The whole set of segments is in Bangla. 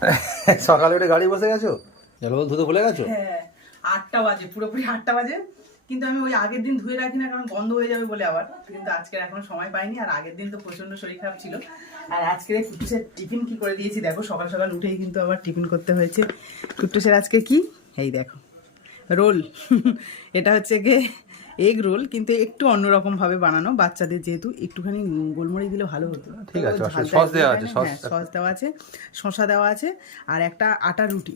সকালে উঠে গাড়ি বসে গেছো? জল ধুতে ভুলে গেছো? হ্যাঁ আটটা বাজে, পুরোপুরি আটটা বাজে। কিন্তু আমি ওই আগের দিন ধুয়ে রাখি না, কারণ বন্ধ হয়ে যাবে বলে আবার। কিন্তু আজকে এখন সময় পাইনি, আর আগের দিন তো প্রচণ্ড শরীর খারাপ ছিল। আর আজকে কুটুসের টিফিন কি করে দিয়েছি দেখো, সকাল সকাল উঠেই কিন্তু আবার টিফিন করতে হয়েছে। কুটুসের আজকে কি? এই দেখো, রোল। এটা হচ্ছে গিয়ে এগ রোল কিন্তু একটু অন্যরকম ভাবে বানানো। বাচ্চাদের যেহেতু একটুখানি গোলমরিচ দিলে ভালো হতো। ঠিক আছে, সস দেওয়া আছে? সস হ্যাঁ, দেওয়া আছে। শসা দেওয়া আছে আর একটা আটা রুটি।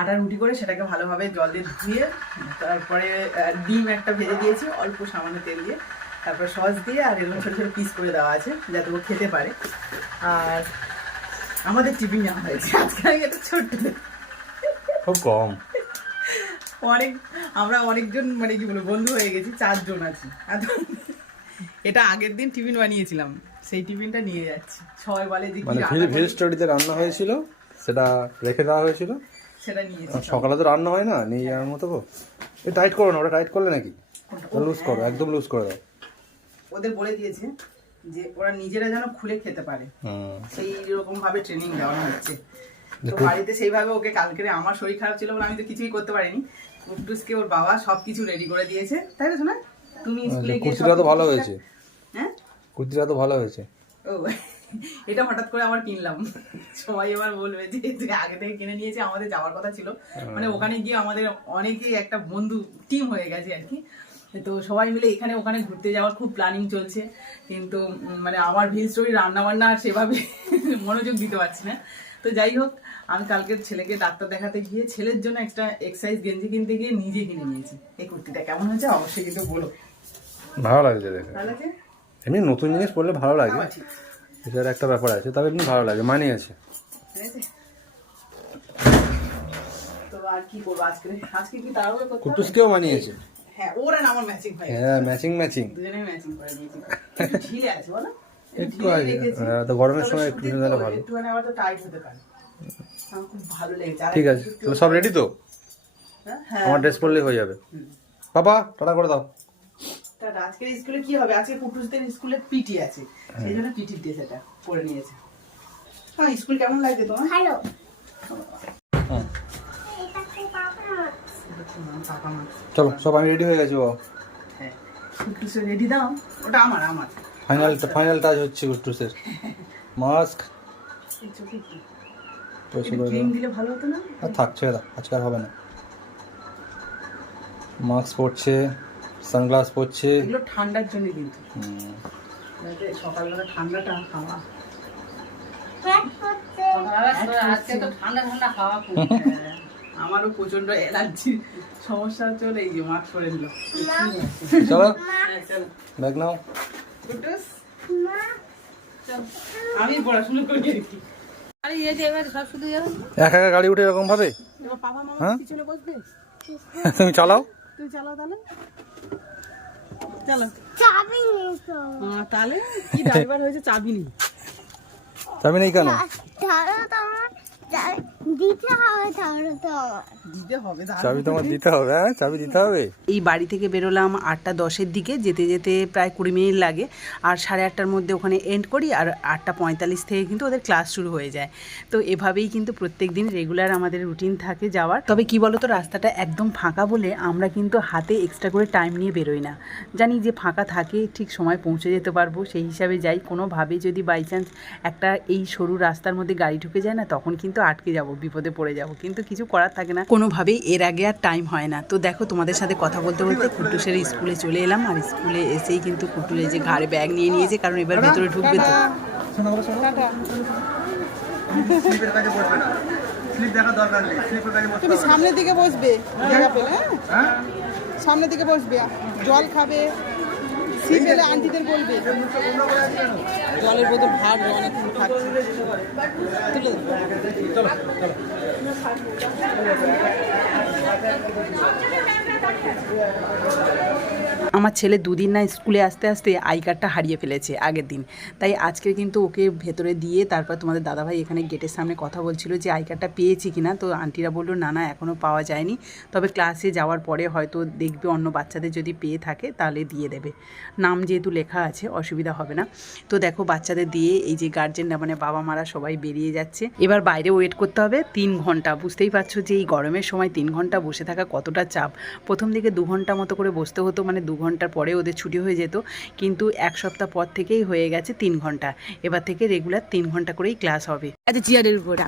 আটা রুটি করে সেটাকে ভালোভাবে জল দিয়ে ধুয়ে তারপরে ডিম একটা ভেজে দিয়েছি অল্প সামান্য তেল দিয়ে। তারপরে সস দিয়ে আর এরকম ছোটো ছোটো পিস করে দেওয়া আছে যাতে ও খেতে পারে। আর আমাদের টিফিন নেওয়া হয়েছে। আজকে আমি একটা ছোট্ট খুব কম। অনেক আমরা অনেকজন মানে কি বলব বন্ধু হয়ে গেছি চারজন আছি। এটা আগের দিন টিফিন বানিয়েছিলাম সেই টিফিনটা নিয়ে যাচ্ছি। সবাই বলে যে মানে ভেজ স্টোরিতে রান্না হয়েছিল সেটা রেখে দেওয়া হয়েছিল। সেটা নিয়েছি আর সকালে তো রান্না হয় না নিয়ে যাওয়ার মতো গো এই টাইট করো না ওটা টাইট করলে নাকি? লুজ করো একদম লুজ করে দাও। ওদের বলে দিয়েছে যে ওরা নিজেরা যেন খুলে খেতে পারে। সেই রকম ভাবে ট্রেনিং দেওয়া হচ্ছে। তো বাড়িতে সেইভাবে ওকে কালকে আমার শরীর খারাপ ছিল বলে আমি তো কিছুই করতে পারিনি। কুটুসকে ওর বাবা সবকিছু রেডি করে দিয়েছে। তাই তো শোনা তুমি স্কুলে গিয়ে কুর্তিটা তো ভালো হয়েছে। হ্যাঁ? কুর্তিটা তো ভালো হয়েছে। ও এটা হঠাৎ করে আবার কিনলাম। সবাই এবার বলবে যে যে আগে থেকে কিনে নিয়েছে আমাদের যাওয়ার কথা ছিল। মানে ওখানে গিয়ে আমাদের অনেকেই একটা বন্ধু টিম হয়ে গেছে আর কি। তো সবাই মিলে এখানে ওখানে ঘুরতে যাওয়ার খুব প্ল্যানিং চলছে। কিন্তু মানে আমার ভিল স্টোরি রান্না বান্না আর সেভাবে মনোযোগ দিতে পারছি না। তো যাই হোক আমি কালকে ছেলেকে ডাক্তার দেখাতে গিয়ে ছেলের জন্য একটা এক্সারসাইজ গেঞ্জি কিনতে গিয়ে নিজে কিনে নিয়েছি। এই কুর্তিটা কেমন হয়েছে অবশ্যই কিন্তু বলো। ভালো লাগছে দেখে। এমনি নতুন জিনিস পড়লে ভালো লাগে। এটার একটা ব্যাপার আছে তবে এমনি ভালো লাগে মানিয়ে আছে? কুটুসকেও মানিয়েছে। হ্যাঁ ওর আর আমার ম্যাচিং হয়ে হ্যাঁ ম্যাচিং ম্যাচিং দুজনেই ম্যাচিং করে নিয়েছি। একটু আছে বলো? একটু ঢিলেই হ্যাঁ, তো গরমের সময় একটু ভালো। আবার তো টাইট হতে পারে। আমার খুব ভালো লেগেছে। ঠিক আছে একটু- তো সব রেডি তো? হ্যাঁ, হ্যাঁ। আমার ড্রেস পরলেই হয়ে যাবে। বাবা টাটা করে দাও। তা আজকের স্কুলে কি হবে? আজকে স্কুলে পিটি আছে। সেই জন্য পিটি ড্রেস এটা পরে নিয়েছে। হ্যাঁ স্কুল কেমন লাগছে তোমার? ভালো। চলো সব আমি রেডি হয়ে গেছি বাবা। হ্যাঁ। রেডি দাও। ওটা আমার আমার। ফাইনাল ফাইনাল টাচ হচ্ছে মাস্ক পয়সা করে ক্রিম দিলে ভালো হতো না? আর থাক ছেড়ে আজকে আর হবে না। মাস্ক পরছে সানগ্লাস পরছে এগুলো ঠান্ডার জন্য কিন্তু। সকালবেলা ঠান্ডাটা হাওয়া। আজকে তো ঠান্ডা ঠান্ডা হাওয়া আমারও প্রচণ্ড অ্যালার্জির সমস্যা হচ্ছে এই যে মাস্ক চলো। হ্যাঁ, ব্যাগ নাও। কুটুস, মা চলো। আমি পড়াশোনা করি আর কি একা একা গাড়ি উঠে এরকম ভাবে? হ্যাঁ? তুমি চালাও। তুই চালাও তাহলে? চলো চাবি নেই তাহলে কি ড্রাইভার হয়েছে চাবি নেই চাবি কেন? দিতে হবে তাহলে তো দিতে হবে। চাবি তোমার দিতে হবে হ্যাঁ? চাবি দিতে হবে? এই বাড়ি থেকে বেরোলাম আটটা দশের দিকে যেতে যেতে প্রায় কুড়ি মিনিট লাগে। আর সাড়ে আটটার মধ্যে ওখানে এন্ড করি আর আটটা পঁয়তাল্লিশ থেকে কিন্তু ওদের ক্লাস শুরু হয়ে যায়। তো এভাবেই কিন্তু প্রত্যেক দিন রেগুলার আমাদের রুটিন থাকে যাওয়ার। তবে কি বলতো রাস্তাটা একদম ফাঁকা বলে আমরা কিন্তু হাতে এক্সট্রা করে টাইম নিয়ে বেরোই না। জানি যে ফাঁকা থাকে ঠিক সময় পৌঁছে যেতে পারব সেই হিসাবে যাই। কোনোভাবে যদি বাই চান্স একটা এই সরু রাস্তার মধ্যে গাড়ি ঢুকে যায় না তখন কিন্তু আটকে যাব। বিপদে পড়ে যাব। কিন্তু কিছু করার থাকে না। কোনোভাবেই এর আগে আর টাইম হয় না। তো দেখো তোমাদের সাথে কথা বলতে বলতে কুটুসের স্কুলে চলে এলাম। আর স্কুলে এসেই কিন্তু কুটুরে যে ঘাড়ে ব্যাগ নিয়ে নিয়েছে। কারণ এবার ভেতরে ঢুকবে তো। তুমি সামনের দিকে বসবে। হ্যাঁ? সামনের দিকে বসবে। জল খাবে। সিট আন্টিদের বলবে। জলের বোতল ভার অনেকক্ষণ থাকছে তুলে দেবো। আমার ছেলে দুদিন না স্কুলে আসতে আসতে আই কার্ডটা হারিয়ে ফেলেছে আগের দিন। তাই আজকে কিন্তু ওকে ভেতরে দিয়ে তারপর তোমাদের দাদাভাই এখানে গেটের সামনে কথা বলছিল যে আই কার্ডটা পেয়েছি কিনা। তো আন্টিরা বলল, না না এখনও পাওয়া যায়নি। তবে ক্লাসে যাওয়ার পরে হয়তো দেখবে অন্য বাচ্চাদের যদি পেয়ে থাকে তাহলে দিয়ে দেবে। নাম যেহেতু লেখা আছে, অসুবিধা হবে না। তো দেখো বাচ্চাদের দিয়ে এই যে গার্জেনরা মানে বাবা মারা সবাই বেরিয়ে যাচ্ছে। এবার বাইরে ওয়েট করতে হবে তিন ঘণ্টা। বুঝতেই পারছ যে এই গরমের সময় তিন ঘণ্টা বসে থাকা কতটা চাপ। প্রথম দিকে দু ঘণ্টা মতো করে বসতে হতো মানে দু ঘণ্টার পরে ওদের ছুটি হয়ে যেত কিন্তু এক সপ্তাহ পর থেকেই হয়ে গেছে তিন ঘণ্টা। এবার থেকে রেগুলার তিন ঘণ্টা করেই ক্লাস হবে। আচ্ছা চেয়ারের উপরে।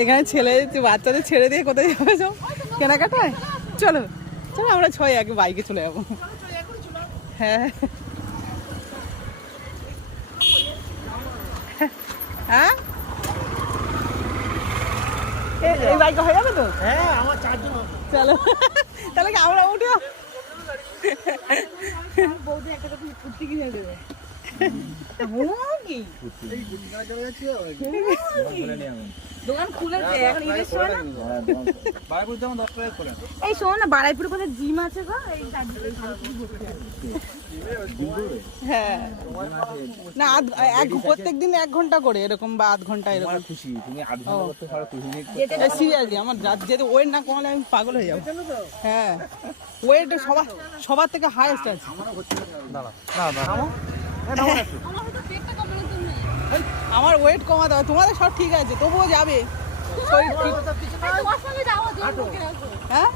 এখানে ছেলে বাচ্চাদের ছেড়ে দিয়ে কোথায় যাবে সব? কেনাকাটায়? চলো চলো আমরা ছয় আগে বাইকে চলে যাব। হ্যাঁ। হ্যাঁ? এই বাইকে হয়ে যাবে তো? হ্যাঁ আমার চারজন চলো। তাহলে আমরা উঠে বৌদি একটা এখন ঈদের সময় না এই শোনো না বারাইপুরে কোথায় জিম আছে গো? হ্যাঁ। না আধ এক ঘণ্টা করে এরকম বা আধ ঘণ্টা এরকম। খুশি তুমি আট ঘণ্টা করতে পারো তুমি সিরিয়াসলি আমার যেতে ওয়েট না কমালে আমি পাগল হয়ে যাব। হ্যাঁ। ওয়েট সবার সবার থেকে হাইয়েস্ট আছে। আমার ওয়েট কমাতে হবে। তোমাদের সব ঠিক আছে তবুও যাবে। হ্যাঁ?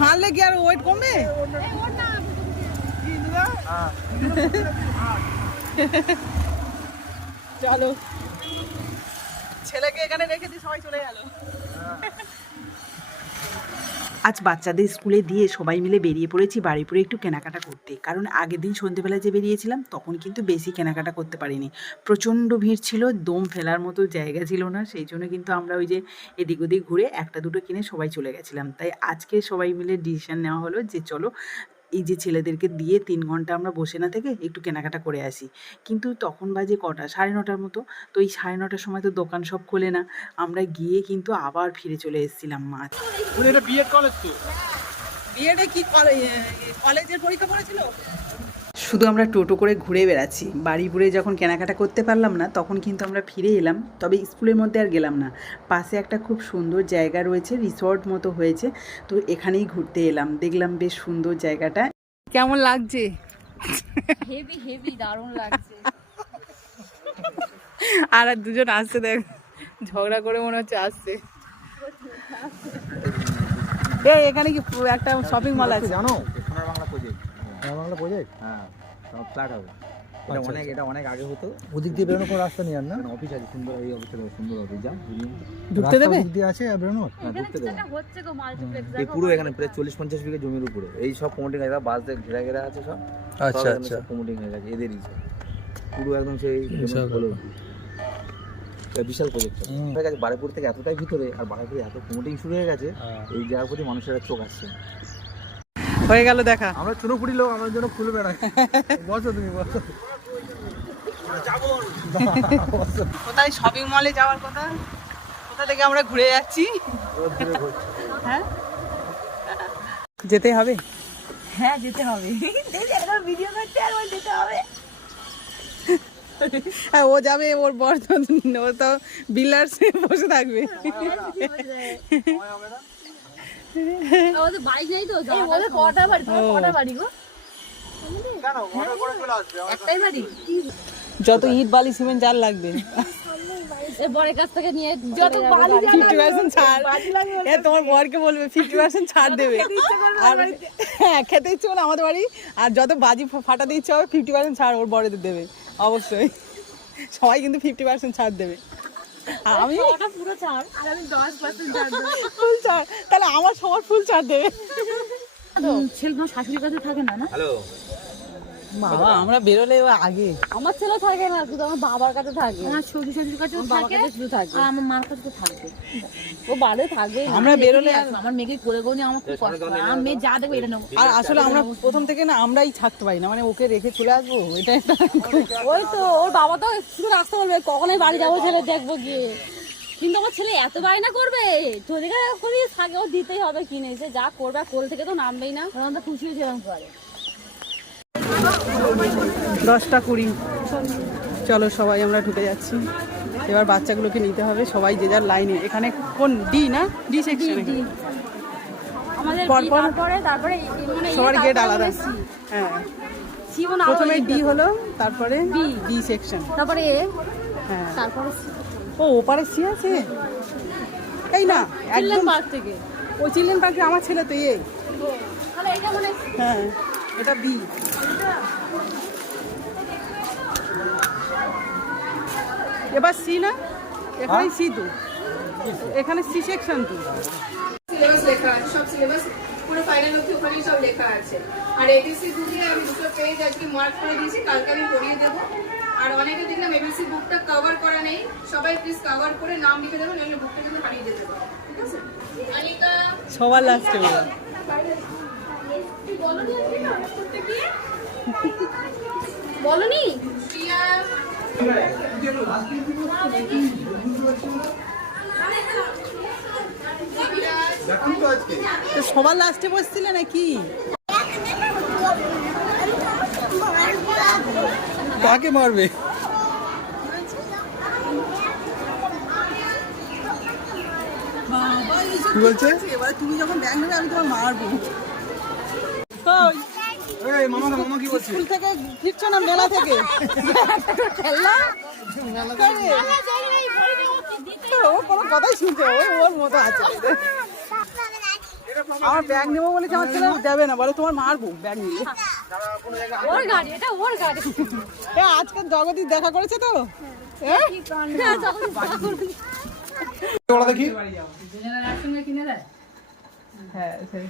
হাঁটলে কি আর ওয়েট কমবে? চলো। ছেলেকে এখানে রেখে দিয়ে সবাই চলে গেল। আজ বাচ্চাদের স্কুলে দিয়ে সবাই মিলে বেরিয়ে পড়েছি বাড়িপুরে একটু কেনাকাটা করতে। কারণ আগের দিন সন্ধেবেলা যে বেরিয়েছিলাম, তখন কিন্তু বেশি কেনাকাটা করতে পারিনি। প্রচণ্ড ভিড় ছিল, দম ফেলার মতো জায়গা ছিল না, সেই জন্য কিন্তু আমরা ওই যে এদিক ওদিক ঘুরে একটা দুটো কিনে সবাই চলে গেছিলাম। তাই আজকে সবাই মিলে ডিসিশান নেওয়া হলো যে চলো এই যে ছেলেদেরকে দিয়ে তিন ঘণ্টা আমরা বসে না থেকে একটু কেনাকাটা করে আসি। কিন্তু তখন বাজে কটা? সাড়ে নটার মতো। তো এই সাড়ে নটার সময় তো দোকান সব খোলে না। আমরা গিয়ে কিন্তু আবার ফিরে চলে এসেছিলাম মাছ বিএডে কি কলে- কলেজের পরীক্ষা পড়েছিল? শুধু আমরা টোটো করে ঘুরে বেড়াচ্ছি। বাড়িপুরে যখন কেনাকাটা করতে পারলাম না তখন কিন্তু আমরা ফিরে এলাম তবে স্কুলের মধ্যে আর গেলাম না। পাশে একটা খুব সুন্দর জায়গা রয়েছে রিসর্ট মতো হয়েছে তো এখানেই ঘুরতে এলাম। দেখলাম বেশ সুন্দর জায়গাটা। কেমন লাগছে? হেভি হেভি দারুণ লাগছে। আর আর দুজন আসছে দেখ ঝগড়া করে মনে হচ্ছে আসছে। এই এখানে কি একটা শপিং মল আছে? জানো? সোনার বাংলা প্রজেক্ট বাংলা প্রজেক্ট হ্যাঁ। ফ্ল্যাট হবে এটা অনেক এটা অনেক আগে হতো। ওদিক দিয়ে বেরোনোর কোনো রাস্তা নেই আর না? অফিস আছে। সুন্দর এই অফিসটা সুন্দর অফিস যাও ঘুরিয়ে ঢুকতে দেবে? ওদিক দিয়ে আছে আর বেরোনোর? হ্যাঁ ঢুকতে দেবে। হচ্ছে গো মাল্টিপ্লেক্স এই পুরো এখানে প্রায় চল্লিশ পঞ্চাশ বিঘা জমির উপরে। এই সব বাস দিয়ে ঘেরা ঘেরা আছে সব। আচ্ছা আচ্ছা। হয়ে গেছে এদেরই পুরো একদম সেই বিশাল প্রজেক্ট। গেছে থেকে এতটাই ভিতরে আর বারাইপুরে এত প্রমোটিং শুরু হয়ে গেছে হ্যাঁ। এই জায়গার প্রতি মানুষের চোখ আসছে। হয়ে গেল দেখা। আমরা চুনো পুরি লোক আমার জন্য খুলবে না বসো তুমি বসো। কোথায় শপিং মলে যাওয়ার কথা? কোথা থেকে আমরা ঘুরে যাচ্ছি? হ্যাঁ? যেতে হবে? হ্যাঁ যেতে হবে। দেখি একবার ভিডিও করতে একবার যেতে হবে। হ্যাঁ ও যাবে ওর বর তো ও তো বিলার্সে বসে থাকবে। আমাদের বাইক নেই তো ওদের কটা বাড়ি? তোমার কটা বাড়ি গো? একটাই বাড়ি? যত ইট বালি সিমেন্ট জাল লাগবে। বরের কাছ থেকে নিয়ে যত বালি ফিফটি পার্সেন্ট ছাড়। এ তোমার বরকে বলবে ফিফটি পার্সেন্ট ছাড় দেবে। আর হ্যাঁ খেতে ইচ্ছে করে আমাদের বাড়ি আর যত বাজি ফা- ফাটাতে ইচ্ছে হবে ফিফটি পার্সেন্ট ছাড় ওর বড়দের দেবে অবশ্যই। সবাই কিন্তু ফিফটি পার্সেন্ট ছাড় দেবে। আমি ওটা পুরো ছাড় আর আমি দশ পার্সেন্ট ছাড় দেবো। ফুল ছাড় তাহলে আমার সবার ফুল ছাড় দেবে। ছেলে তোমার শাশুড়ির কাছে থাকে না না? হ্যালো। বাবা আমরা বেরোলে আগে। আমার ছেলে থাকে না শুধু আমার বাবার কাছে থাকে। আমার শ্বশুর শ্বশুর কাছে থাকে শুধু থাকে। আর আমার মার কাছে তো থাকবে ও বাড়ি থাকবে আমরা বেরোলে আমার মেয়েকে করে গো আমার খুব কষ্ট। আমার মেয়ে যা দেখবে এটা নেব। আর আসলে আমরা প্রথম থেকে না আমরাই থাকতে পারি না। মানে ওকে রেখে চলে আসব এটা ওই তো ওর বাবা তো শুধু রাস্তা বলবে কখনোই বাড়ি যাব ছেলে দেখব গিয়ে। কিন্তু আমার ছেলে এত বায়না করবে যদি করি থাকে ও দিতেই হবে কিনে। সে যা করবে কোল থেকে তো নামবেই না। খুশি হয়েছে এরকম করে। দশটা কুড়ি। চলো সবাই আমরা ঢুকে যাচ্ছি। এবার বাচ্চাগুলোকে নিতে হবে সবাই যে যার লাইনে। এখানে কোন ডি না? ডি সেকশন মানে সবার গেট আলাদা। হ্যাঁ। মানে প্রথমে ডি হলো তারপরে বি। সেকশন তারপরে এ হ্যাঁ। তারপরে ও ওপারে সি আছে? এই না একদম পার্ক থেকে। ও চিলড্রেন পার্কে আমার ছেলে তো মানে হ্যাঁ এটা বি। এবার সি না? এখানে সি তো এখানে সি সেকশন তো সিলেবাস লেখা আছে সব সিলেবাস পুরো ফাইনাল অবধি ওখানেই সব লেখা আছে। আর এবিসি দুটিয়ে আমি দুটো পেজ আজকে মার্ক করে দিয়েছি কালকে আমি পড়িয়ে দেবো। আর অনেকে দেখলাম এবিসি বুকটা কভার করা নেই সবাই প্লিজ কভার করে নাম লিখে দেবেন নইলে বুকটা কিন্তু হারিয়ে যেতে পারে। ঠিক আছে? অনিকা? সবার লাস্টে বলা। বলনি? প্রিয়া সবার লাস্টে বসছিলে নাকি? কাকে মারবে? কি বলছে? এবারে তুমি যখন নেবে আমি তোমার মারবো। এই মামা মামা কি বলছে স্কুল থেকে ফিরছো না মেলা থেকে? খেললা ও কোনো কথাই শুনতে হবে, ওই ওর মতো আছে। আমার ব্যাগ নেব বলেছে আমার ছেলে দেবে না বলে তোমার মারবো ব্যাগ নিয়ে। ওর গাড়ি এটা ওর গাড়ি। এ আজকে জগদীশ দেখা করেছে তো? ওরা দেখি হ্যাঁ সেই।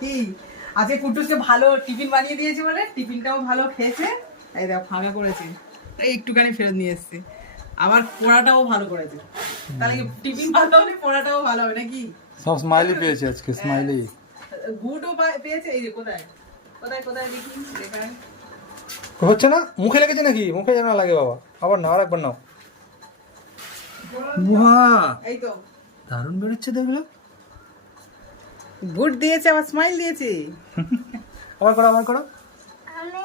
কি আজকে কুটুসকে ভালো টিফিন বানিয়ে দিয়েছি বলে টিফিনটাও ভালো খেয়েছে। এই দেখো ফাঁকা করেছে। এই একটুখানি ফেরত নিয়ে এসছে। আবার পোড়াটাও ভালো করেছে। তাহলে টিফিন ভালো হলে পোড়াটাও ভালো হবে নাকি? সব স্মাইলি পেয়েছে আজকে স্মাইলি গুডও পেয়েছে? এই যে কোথায়? কোথায় কোথায় দেখি দেখায় হচ্ছে না? মুখে লেগেছে নাকি? মুখে যেন লাগে বাবা। আবার নাও একবার নাও। বাহ! এই তো। দারুণ বেরোচ্ছে দেখল গুড দিয়েছে আবার স্মাইল দিয়েছে। আবার করো আবার করো। আমি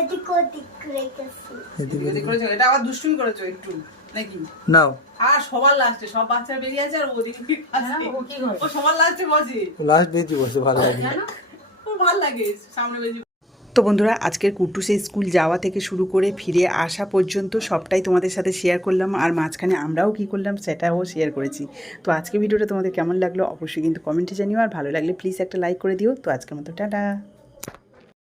এদিক ওদিক রেখেছি। এদিকে এদিকে করেছ এটা আবার দুষ্টুমি করেছ একটু নাকি? নাও। আর সবার লাস্টে সব বাচ্চারা বেরিয়ে আছে আর ওদিকে ও সবার লাস্টে বসে। লাস্ট বেঞ্চি বসে ভালো লাগে। ভালো লাগে সামনে বেরিয়ে তো বন্ধুরা, আজকের কুটুসে স্কুল যাওয়া থেকে শুরু করে ফিরে আসা পর্যন্ত সবটাই তোমাদের সাথে শেয়ার করলাম আর মাঝখানে আমরাও কি করলাম সেটাও শেয়ার করেছি। তো আজকে ভিডিওটা তোমাদের কেমন লাগল অবশ্যই কিন্তু কমেন্টে জানিও আর ভালো লাগলে প্লিজ একটা লাইক করে দিও। তো আজকের মতো, টাটা!